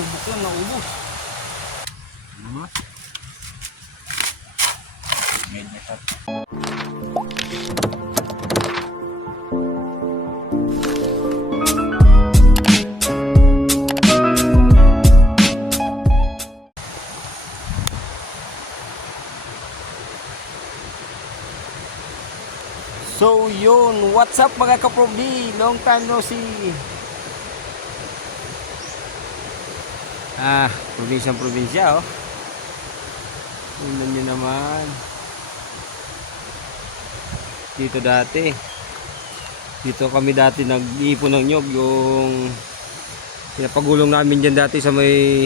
subok lang, naubos. Made na ito. So yun, what's up mga kaprobi? Long time no see. Probinsya oh. Tingnan nyo naman. Dito kami dati nag-iipon ng nyog. Yung pinapagulong namin dyan dati sa may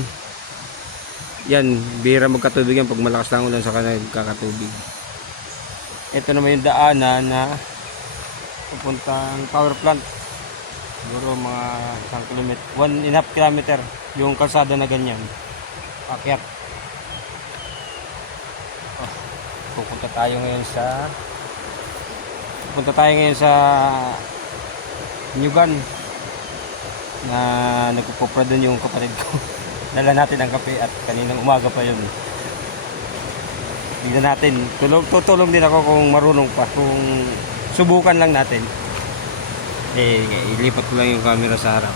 yan, bihira magkatubig yan pag malakas lang ulan, saka nagkakatubig. Ito naman yung daanan na pupuntang power plant. Siguro mga 1 kilometer, 1.5 kilometer yung kalsada na ganyan. Akyat. Pupunta tayo ngayon sa Nyugan na nagpupopra doon yung kapatid ko. Dala natin ang kape at kaninang umaga pa yun. Tignan natin. Tutulong din ako kung marunong pa. Kung subukan lang natin. Ilipat ko lang yung camera sa harap.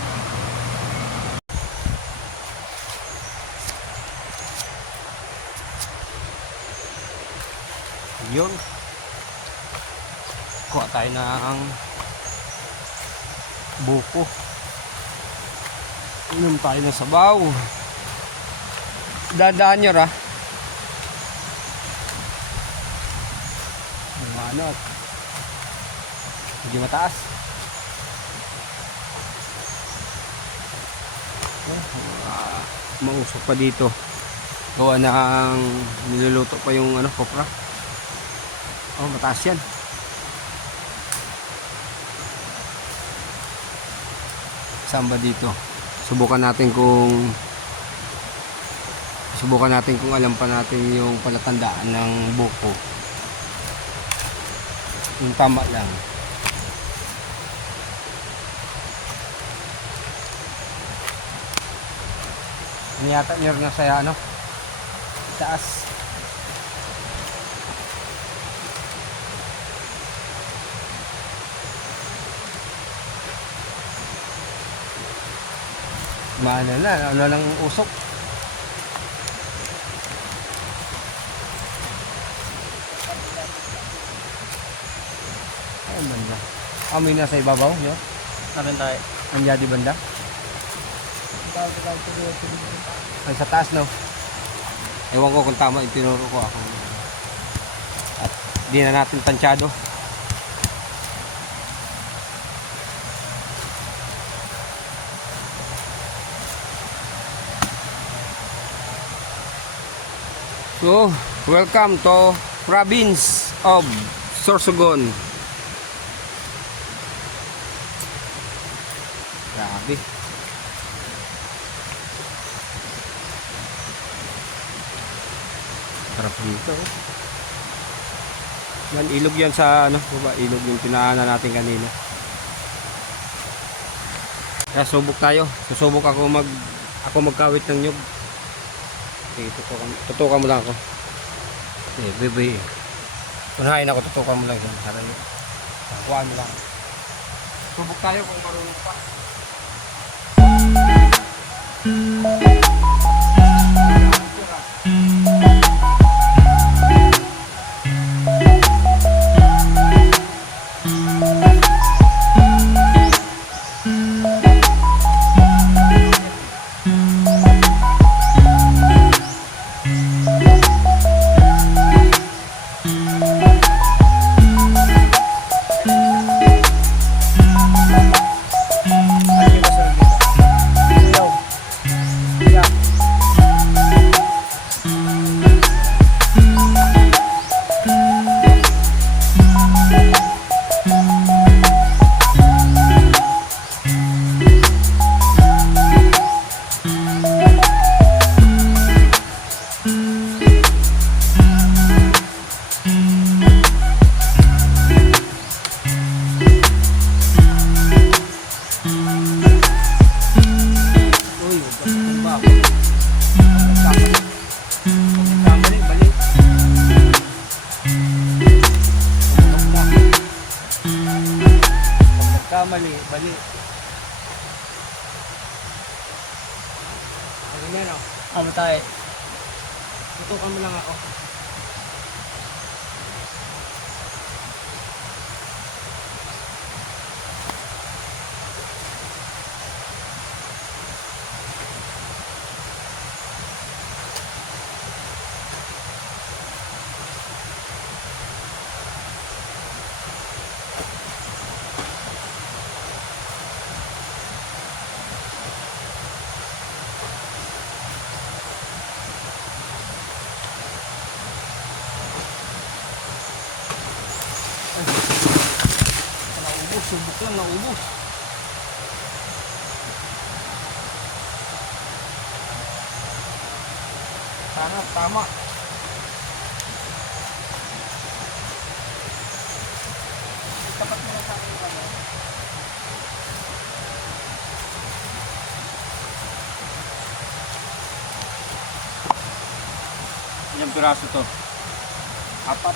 Yun. Kuha tayo ng buko. Inom tayo ng sabaw. Dadaan nyo ra. Ano? Hindi mataas. Mausok pa dito. Gawa na ang niluluto pa yung kopra. Mataas yan. Saan ba dito? Subukan natin kung alam pa natin yung palatandaan ng buko. Yung tama lang. Ano yata nyo rin sa taas. Maano na, ano lang usok. Ay, banda. Amoy na sa ibabaw nyo? Narin tayo. Anya di banda? Ay, sa taas no? Ewan ko kung tama yung tinuro ko ako. At di na natin tansyado. So, welcome to province of Sorsogon. Grabe. Sarap dito. Yan, ilog yan sa baba, ilog yung pinaanan natin kanina. Kaya subok tayo. Susubok ako magkawit ng nyug. Okay, tutukan mo lang ako. Okay, bebe. Unahin ako, tutukan mo lang yan. Kuhaan mo lang. Subok tayo kung marunong pa. mali. Bali. Ano meron? Ano tayo? Tutukan mo lang ako. Naubos. Subok lang. Naubos. Sana tama. Tapat mo na sa akin ba? Ilang piraso to? 4.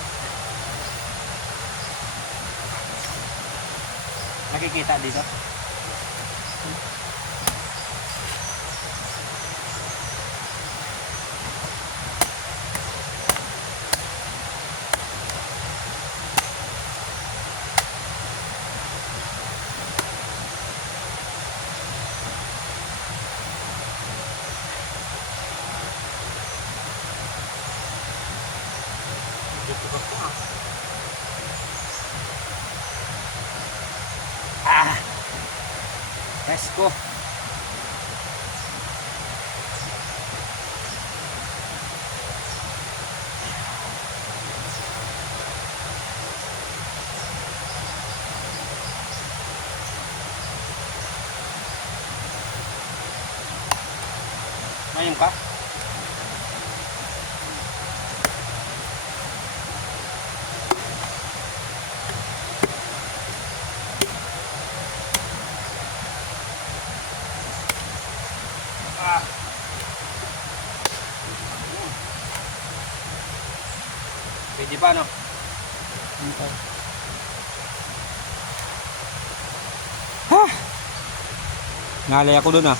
Nakikita dito? Dito ba po ah? Ah! Esko. Ngayon ka? Pwede pa no? Ngalay ako dun ah.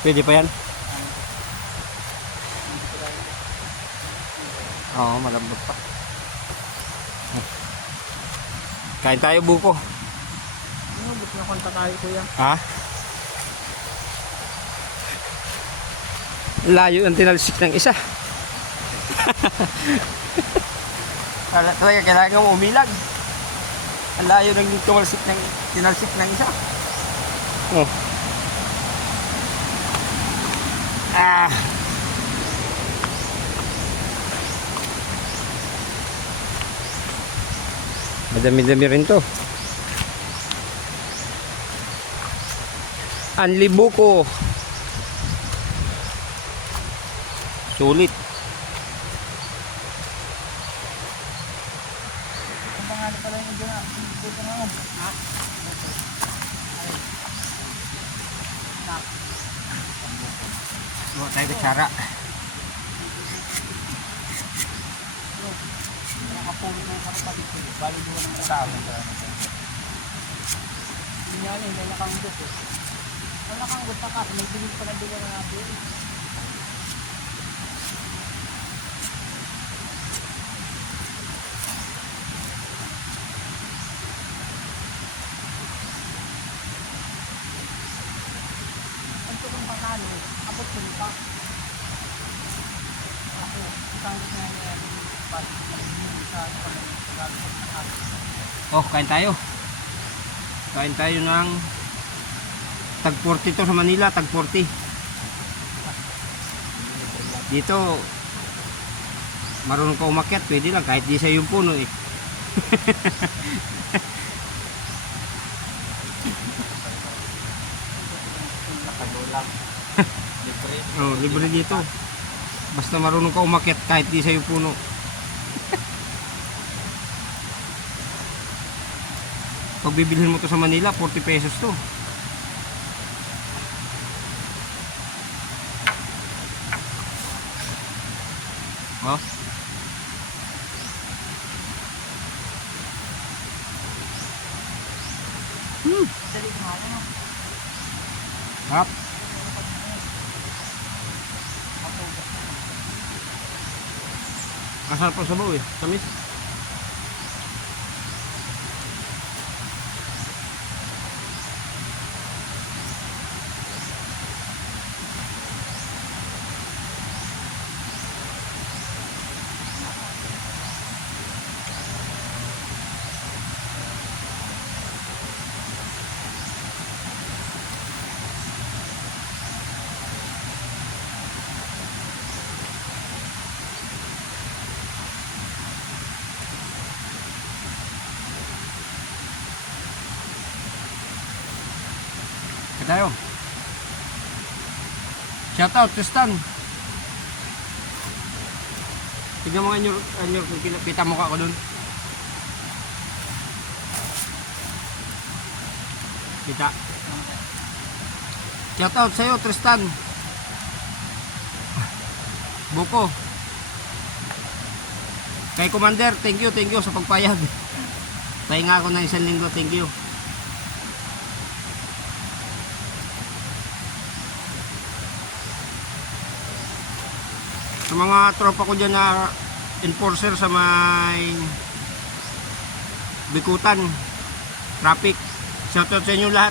Pwede pa yan? Oo, malambot pa. Kain tayo buko. Ano, buti na konta tayo kuya. Ha? Layo ang tinalsik ng isa. Talaga kailangan mo umilag. Ang layo ng tinalsik ng isa. Oh. Ah. Madami-dami rin to. Anli buko. Sulit. Ang pangalan pala yung dyan ah. Dito na ako. Ha? Luwa tayo kutsara. Nakapulo ng kapatid ko. Bali doon naman sa amin. Hindi nga rin, may nakanggot eh. May nakanggot na kasi, may bilis pa na doon na natin. Ang tukong panalo, abot ko pa. Ako, nakanggot nga niya yung pati sa pag-gagot na natin. Oh, kain tayo. Kain tayo ng tag 40 to sa Manila, tag 40. Dito marunong ka umakyat, pwede lang kahit di sa yung puno eh. Nakagulang. Libre. Oh, libre dito. Basta marunong ka umakyat kahit di sa yung puno. Pag bibilhin mo to sa Manila, 40 pesos to. Oh. Dali nga lang. Hap. Asal pa sabaw eh. Tamis. Tayo. Shout out, Tristan. Tignan mo nga anyor kung kita mukha ko dun. Kita. Shout out sa'yo, Tristan. Buko. Kay Commander, thank you sa pagpayag. Pahinga ako ng 1 linggo, thank you. Sa mga tropa ko dyan na enforcer sa may Bikutan traffic, shoutout sa inyo lahat.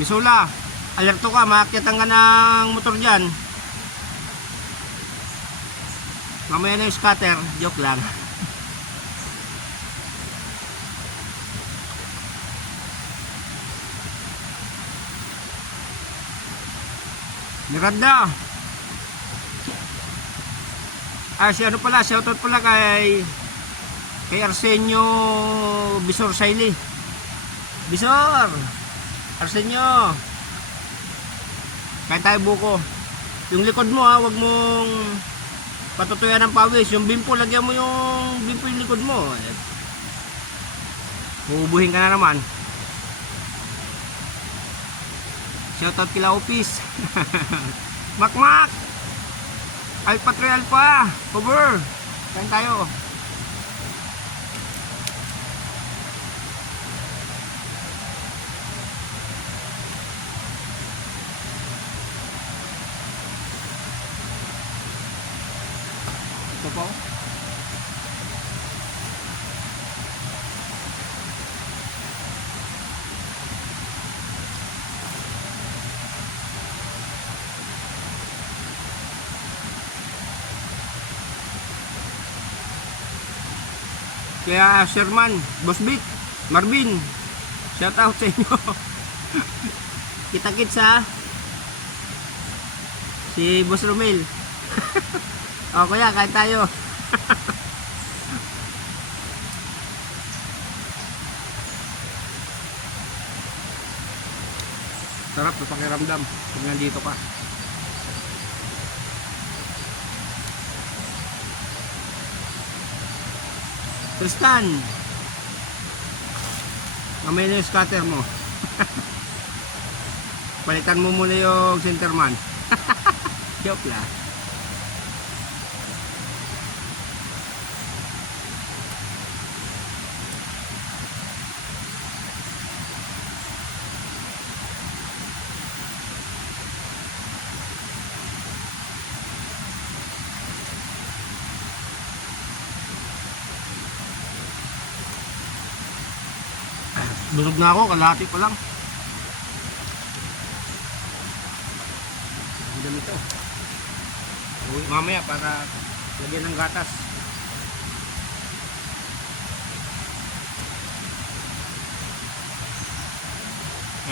Misula, alerto ka, maakyatan ka ng motor dyan. Mamaya na yung scatter, joke lang. Miranda. Si ano pala, shoutout pala kay Arsenio Bisor Saili. Bisor Arsenio, kain tayo buko. Yung likod mo ha, wag mong patutuyan ng pawis. Yung bimpo, lagyan mo yung bimpo yung likod mo. Uubuhin ka na naman. Shoutout kila Opis. Makmak, Alpha 3 Alpha, cover. Kain tayo. Ito po. Kaya Sherman, Boss Beat, Marvin, shout out sa inyo. Kita-kits ha. Si Boss Romel. O kuya, kain tayo. Sarap na pakiramdam pag nandito ka. Tristan, mamaya na yung scatter mo. Palitan mo muna yung centerman. Joke lang. Busog na ako, kalahati pa lang. Ang dami ito. Uwi mamaya para lagyan ng gatas.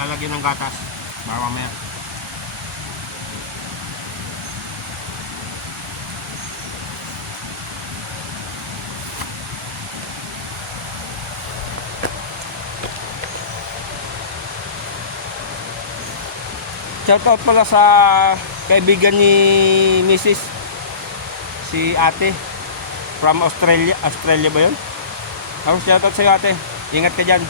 Lalagyan ng gatas para mamaya. Shoutout pala sa kaibigan ni Mrs. si ate from Australia. Australia ba yun? Shoutout sa iyo ate. Ingat ka dyan.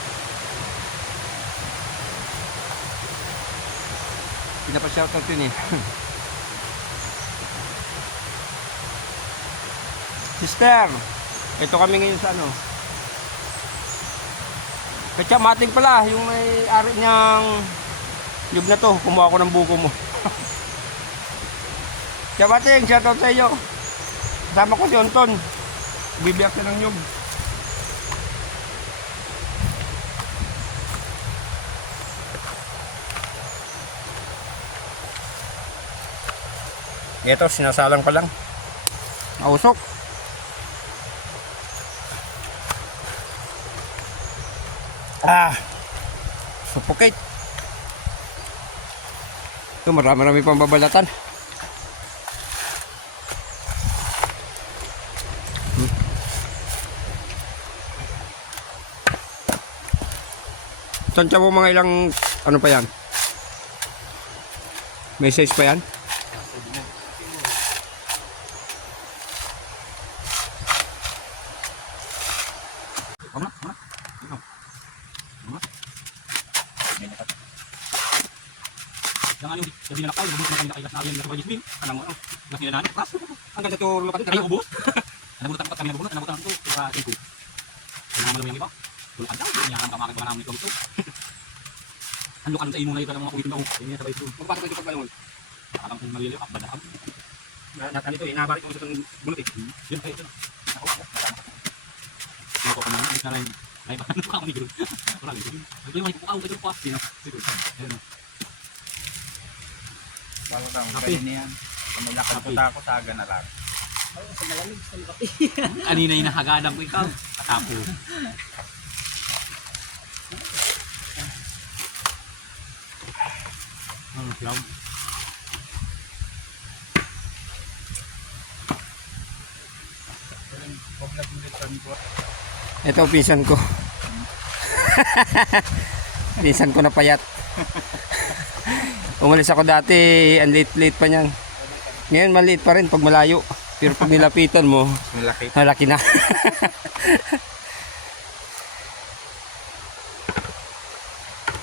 pinapa-shoutout yun eh. Sister, ito kami ngayon sa ano. Petsa mating pala, yung may ari niyang yug na to, kumuha ko ng buko mo. Petsa mating, shoutout sa iyo. Kasama ko si Onton. Bibiyak siya ng yug. Ito, sinasalang pa lang. Nausok. Suffocate. Ito, marami pang babalatan. Tansya mo mga ilang, ano pa yan? May size pa yan? Jangan yung sabi na nakay, lubos na kayo nakailas na ayan na sa bin. Kanang mo, nas nila nan. Hanggang sa to lupatin kaya ubos. Nabutan ko kami nabutan ko para iko. Ano naman yung iba? Tulad daw, niya ang kamakan ba namin ito. Ano kan sa imo na ito ng mga kulitin ako. Ini sabay ito. Magpasok ito pagbalon. Akang kung maliliw abad ako. Na kanito inabarik ko sa tong bulot eh. Yun kayo ito. Ako. Ako pa naman na rin. Ay ba ano pa ako ni group. Wala dito. Yung may pukaw ito pa. Sino? Siguro. Ayun. Bago kang ganyan yan. Kung may lakad punta ako, saga na lang. Ay, sa malamig, sa kape. Kanina yung nakagadam ko ikaw. Katapo. Siyaw. Ito, pinsan ko. Pinsan ko na payat. Umalis ako dati, ang late pa niyan. Ngayon maliit pa rin pag malayo. Pero pag nilapitan mo, malaki na.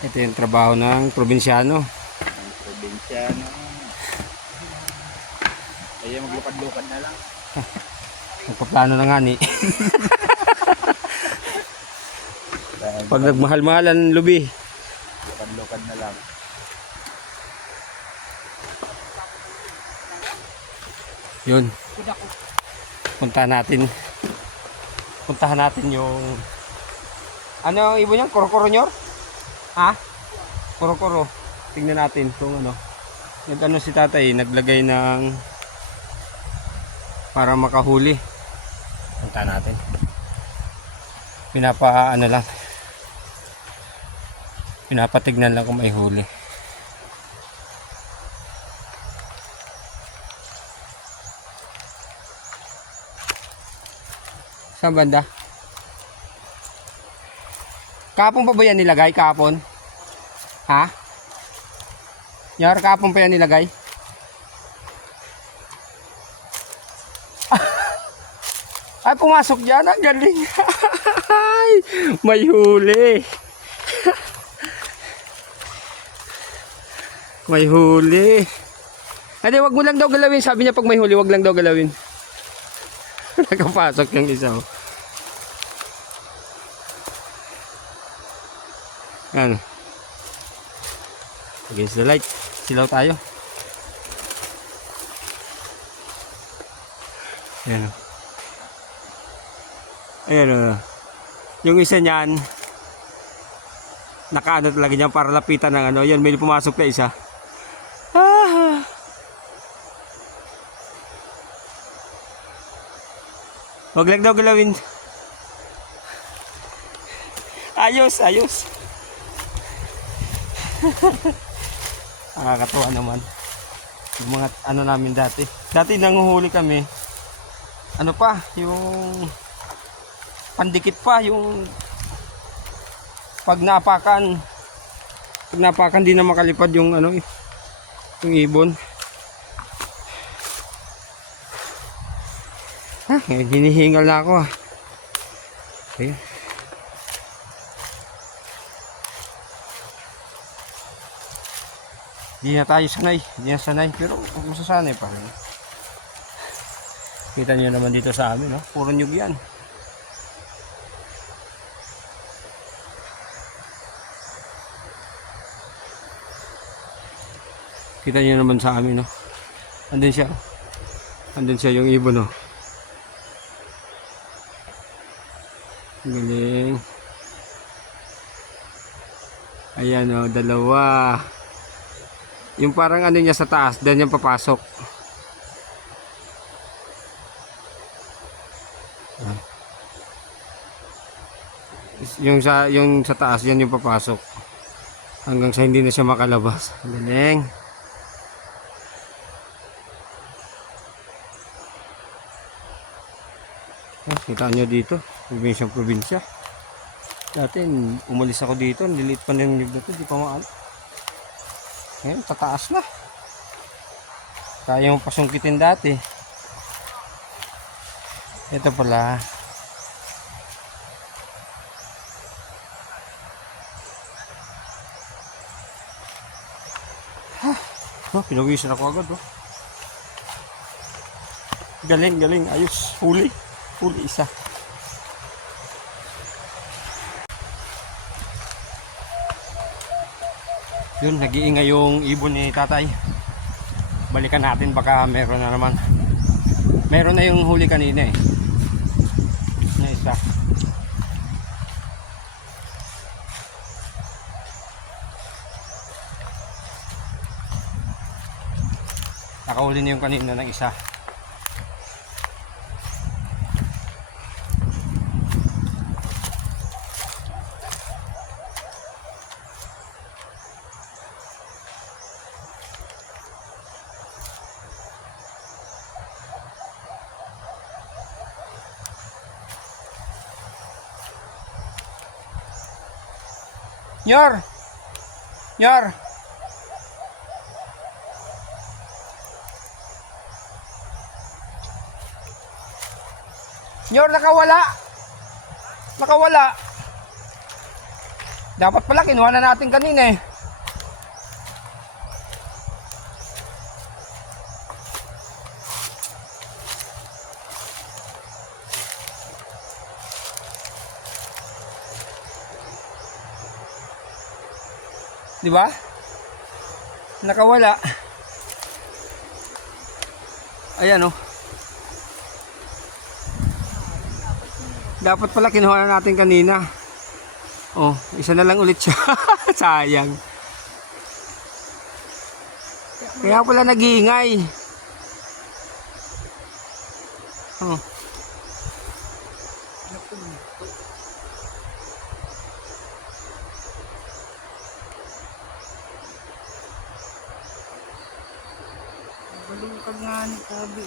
Ito yung trabaho ng probinsyano. Probinsyano. Ay, maglukad-lukad na lang. Nagpaplano na nga ni. Pag nagmahal-mahalan lubi. Lukad-lukad na lang. Yun. Puntahan natin yung ano ang ibon niyan? Kuro-kuro nyor? Ha? Kuro-kuro. Tingnan natin kung ano. Nag-ano si tatay, naglagay ng para makahuli. Puntahan natin. Pinapatignan lang kung may huli. Saan banda? Kapon pa ba yan nilagay? Kapon? Ha? Yar, kapon pa yan nilagay? Ay, pumasok dyan. Ang galing. May huli. May huli. Hindi, wag mo lang daw galawin. Sabi niya pag may huli, wag lang daw galawin. Nakapasok yung isa. Ano? Against the light. Silaw tayo. Ayan. Ayan. Yung isa niyan, nakaano talaga niyan para lapitan ng ano. Yan, may pumasok na isa. Huwag lang daw galawin. Ayos. Nakakatuwa naman. Yung mga ano namin dati. Dati nanguhuli kami. Ano pa, yung pandikit pa, yung pag napakan di na makalipad yung ano, yung ibon. Hinihingal na ako. Okay. Hindi na tayo sanay. Hindi na sanay. Pero masasanay pa rin. Kita nyo naman dito sa amin, no? Puro nyug yan. Kita nyo naman sa amin, no? Andun siya. Andun siya yung ibon, no? Galing. Ayan, no? Dalawa. Yung parang ano niya sa taas, dyan yung papasok. Yung sa taas, yan yung papasok. Hanggang sa hindi na siya makalabas. Galing. Kita nyo dito, probinsya. Dati, umalis ako dito, niliit pa na yung nyug na ito, di pa maal. Ngayon, tataas na. Kaya mo pasungkitin dati. Ito pala. Oh, pinawisan ako agad, oh. Galing, galing, ayos. Huli isa. Yun, nag-iingay yung ibon ni tatay. Balikan natin, baka meron na naman. Meron na yung huli kanina eh. Na isa. Nakahuli na yung kanina ng isa. Nyor! Nyor! Nyor, nakawala! Nakawala! Dapat pala, kinuha na natin kanina eh. Di ba? Nakawala. Ayan oh. Dapat pala kinuha na natin kanina. Oh, isa na lang ulit siya. Sayang. Kaya pala nag-iingay. Oh. Balungkag nga ni Tabi.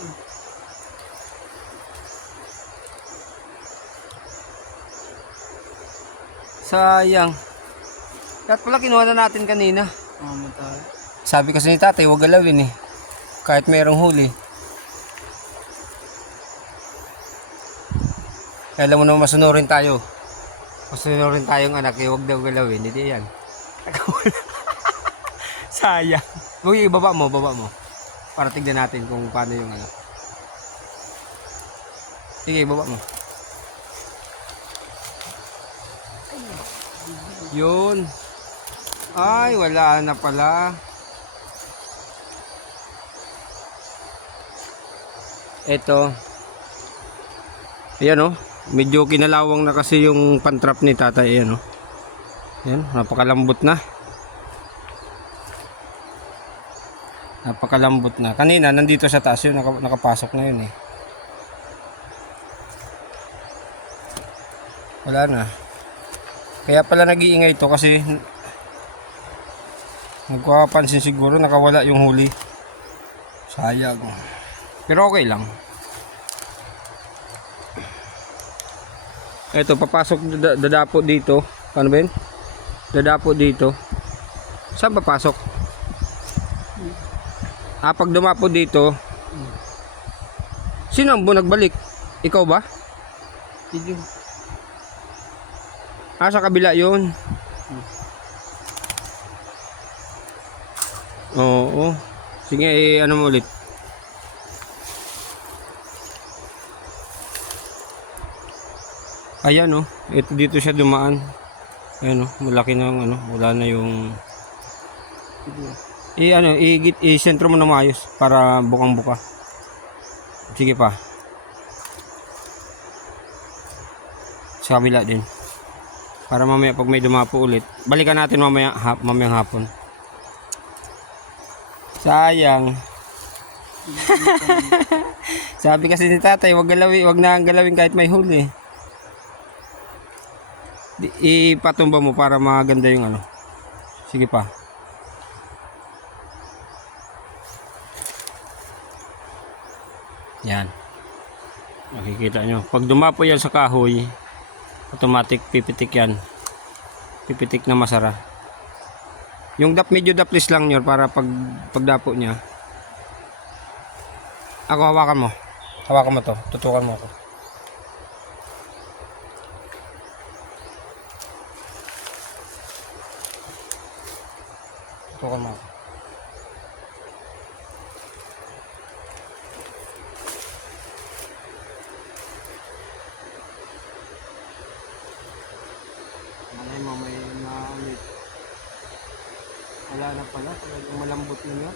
Sayang. Dapat pala kinuha na natin kanina. Mamatay. Sabi kasi ni tatay, huwag galawin eh. Kahit mayroong huli. Kaya alam mo naman, masunurin tayo. Masunurin tayong anak, eh, huwag daw galawin. Hindi yan. Sayang. Huwag ibaba mo, baba mo. Para tignan natin kung paano yung ano. Sige, baba mo. Yun. Ay, wala na pala. Ito. Ayan oh. Medyo kinalawang na kasi yung pantrap ni tatay. Ayan oh. Ayan, napakalambot na. Napakalambot na. Kanina nandito sa taas yun, nakapasok na yun eh. Wala na. Kaya pala nag-iingay ito kasi nagpapansin siguro nakawala yung huli. Sayang. Pero okay lang. Ito, papasok, dadapo dito. Ano ba yun? Dadapo dito. Saan papasok? Pag dumapo dito, sino ang nagbalik? Ikaw ba? Sige. Sa kabila yun. Oo. Sige, ano mo ulit. Ayan oh. Ito dito siya dumaan. Ayan oh, malaki na yung ano, wala na yung i-sentro mo na maayos para bukang-buka. Sige pa. Sa kabila din. Para mamaya pag may dumapo ulit, balikan natin mamayang hapon. Sayang. Sabi kasi ni tatay, wag na galawin kahit may huli. Ipatumba mo para maganda yung ano. Sige pa. Yan. Makikita nyo. Pag dumapo yan sa kahoy, automatic pipitik yan. Pipitik na masara. Yung medyo daplis lang nyo para pagdapo niya. Ako, hawakan mo. Hawakan mo to. Tutukan mo ako. Tutukan mo ako. Malay mo may ulit. Wala na pala. Talagang malambot na nga.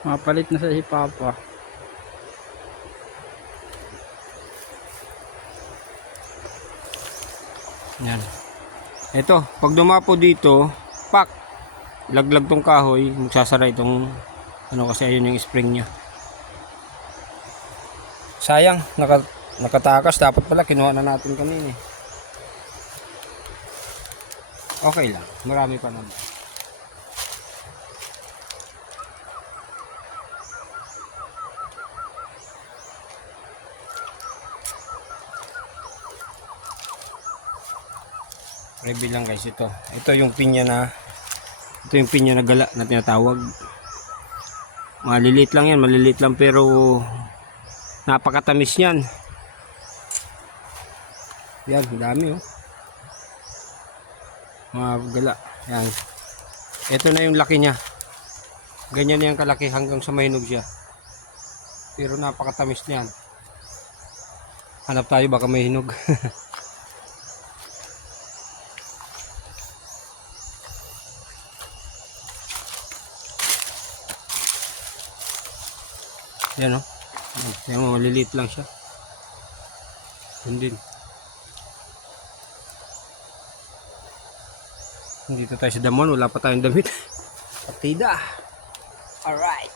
Mapalit na sa si Papa. Yan. Ito, pag dumapo dito, pak! Laglag tong kahoy, magsasara itong ano kasi ayun yung spring niya. Sayang, nakatakas. Dapat pala kinuha na natin kanina. Okay lang, marami pa naman. Reveal lang guys ito. Ito yung pinya na gala na tinatawag. Maliliit lang yan, maliliit lang pero napakatamis niyan. Yan, dami oh. Mga gala. Yan. Ito na yung laki niya. Ganyan yung kalaki hanggang sa mahinog siya. Pero napakatamis niyan. Hanap tayo baka may hinog. Yan o. Yan o, maliliit lang siya. Yun din. Dito tayo sa damon, wala pa tayong damit. Partida. Alright.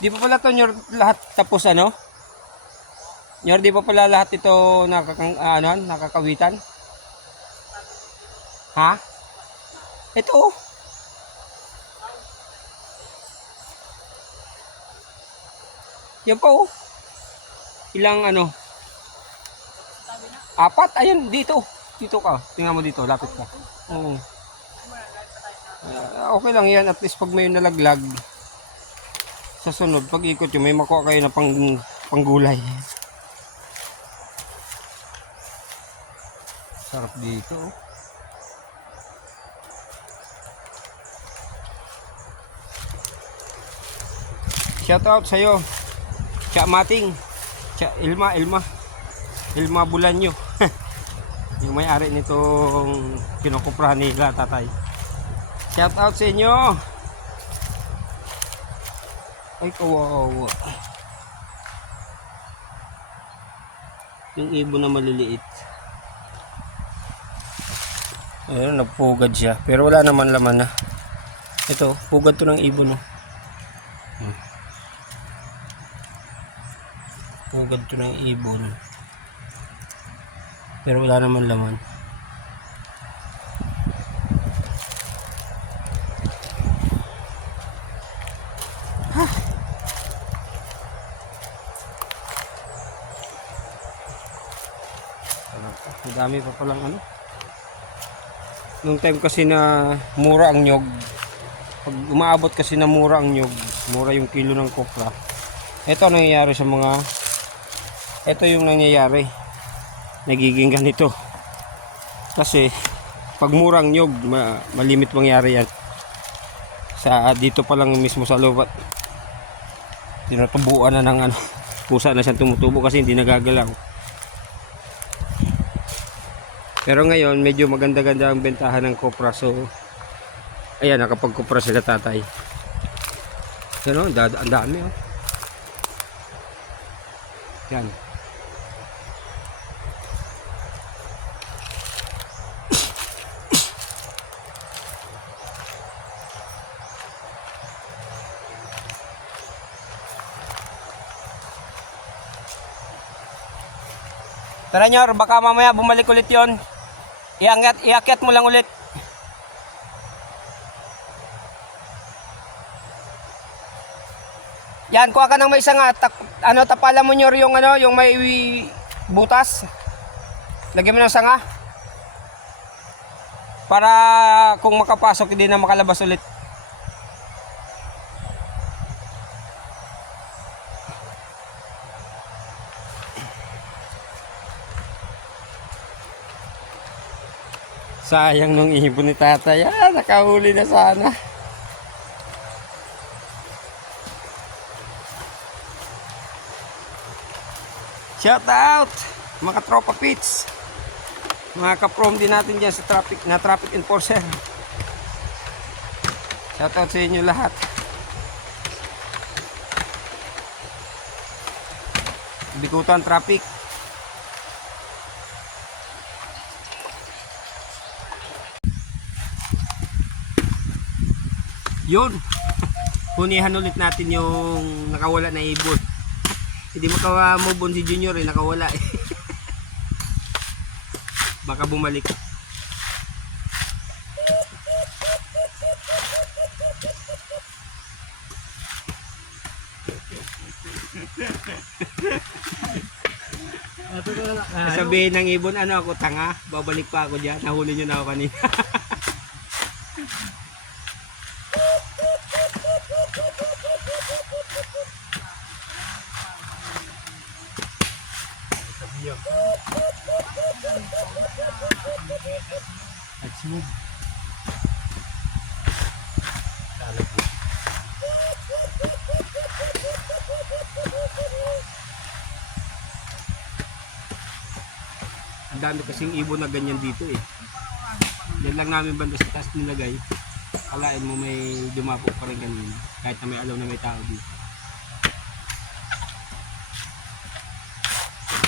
Di pa pala to lahat tapos ano? Nyor, di pa pala lahat ito nakakawitan? Ha? Ito oh. Yan pa oh. Ilang ano? 4? Ayun, dito. Dito ka. Tingnan mo dito, lapit ka. Oo. Okay lang yan. At least pag may nalaglag, sa sunod, pag ikot yun, may makuha kayo na panggulay. Sarap dito oh. Shout out sa'yo Cha Mating, Cha Ilma Bulanyo. Yung may-ari nitong kinukuprahan nila tatay. Shout out sa inyo. Ay kawawa. Yung ibon na maliliit. Ayun, nagpugad siya. Pero wala naman laman na. Ito, pugad to ng ibon. Oh. Pugad to ng ibon. Pero wala naman laman. Ang dami pa palang ano. Nung time kasi na mura ang nyog, pag umaabot kasi na mura ang nyog, mura yung kilo ng kopra. Ito ang nangyayari sa mga, ito yung nangyayari, nagiging ganito. Kasi pag mura ang nyog, malimit mangyari yan. Sa dito pa lang mismo sa lubat, tinutubuan na ng ano, kusa na siyang tumutubo kasi hindi nagagalaw. Pero ngayon medyo maganda-ganda ang bentahan ng kopra, so ayan, nakapag-kopra sila tatay. Yan o, ang dami o. Yan. Tara nyor, baka mamaya bumalik ulit yon. Iakyat mo lang ulit. Yan, kuha ka ng may isang tapalan mo nyor yung yung may butas. Lagyan mo ng sanga. Para kung makapasok hindi na makalabas ulit. Sayang nung ibon ni tatay. Nakahuli na sana. Shout out mga tropa pits. Mga kaprom din natin dyan sa traffic enforcer. Shout out sa inyo lahat. Bikutan traffic. Yun, hunihan ulit natin yung nakawala na ibon. Hindi makamove on si Junior nakawala eh. Baka bumalik. Sabihin ng ibon, ako tanga, babalik pa ako dyan, nahuli nyo na ako kanina. At smooth. Ang dami kasing ibon na ganyan dito eh. Yan lang namin banda sa taas nilagay. Alain mo may dumapo pa rin ganyan. Kahit na may alaw na may tao dito.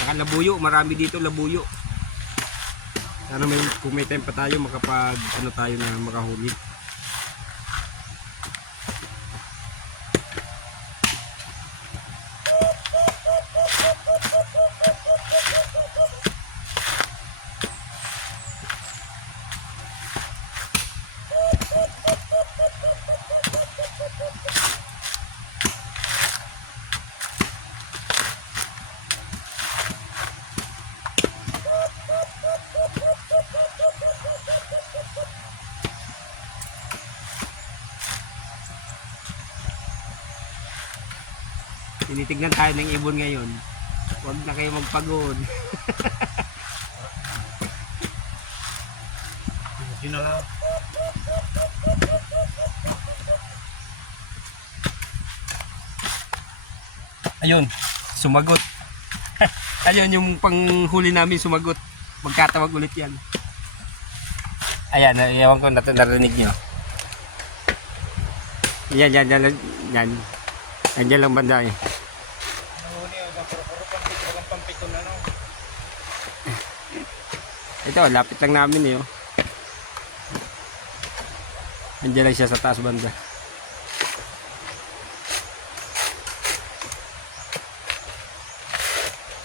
Saka labuyo, marami dito labuyo. Sana kung may time pa tayo makapag tayo na makahuli. Tinitignan tayo ng ibon ngayon. Huwag na kayo magpagod. Yun na lang. Ayun, sumagot. Ayun yung panghuli namin sumagot. Magkatawag ulit yan. Ayan, ewan ko narinig nyo. Yan. Andiyan lang banda eh. Ito, lapit lang namin eh. Oh. Andiyan lang siya sa taas banda.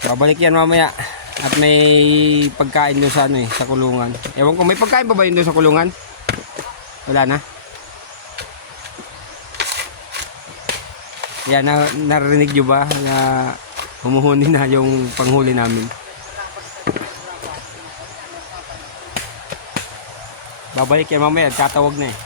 Babalik yan mamaya. At may pagkain doon sa sa kulungan. Ewan ko, may pagkain pa ba yun doon sa kulungan? Wala na. Yan, narinig nyo ba na humuhuni na yung panghuli namin? Babalik yan mamaya, tatawag na eh.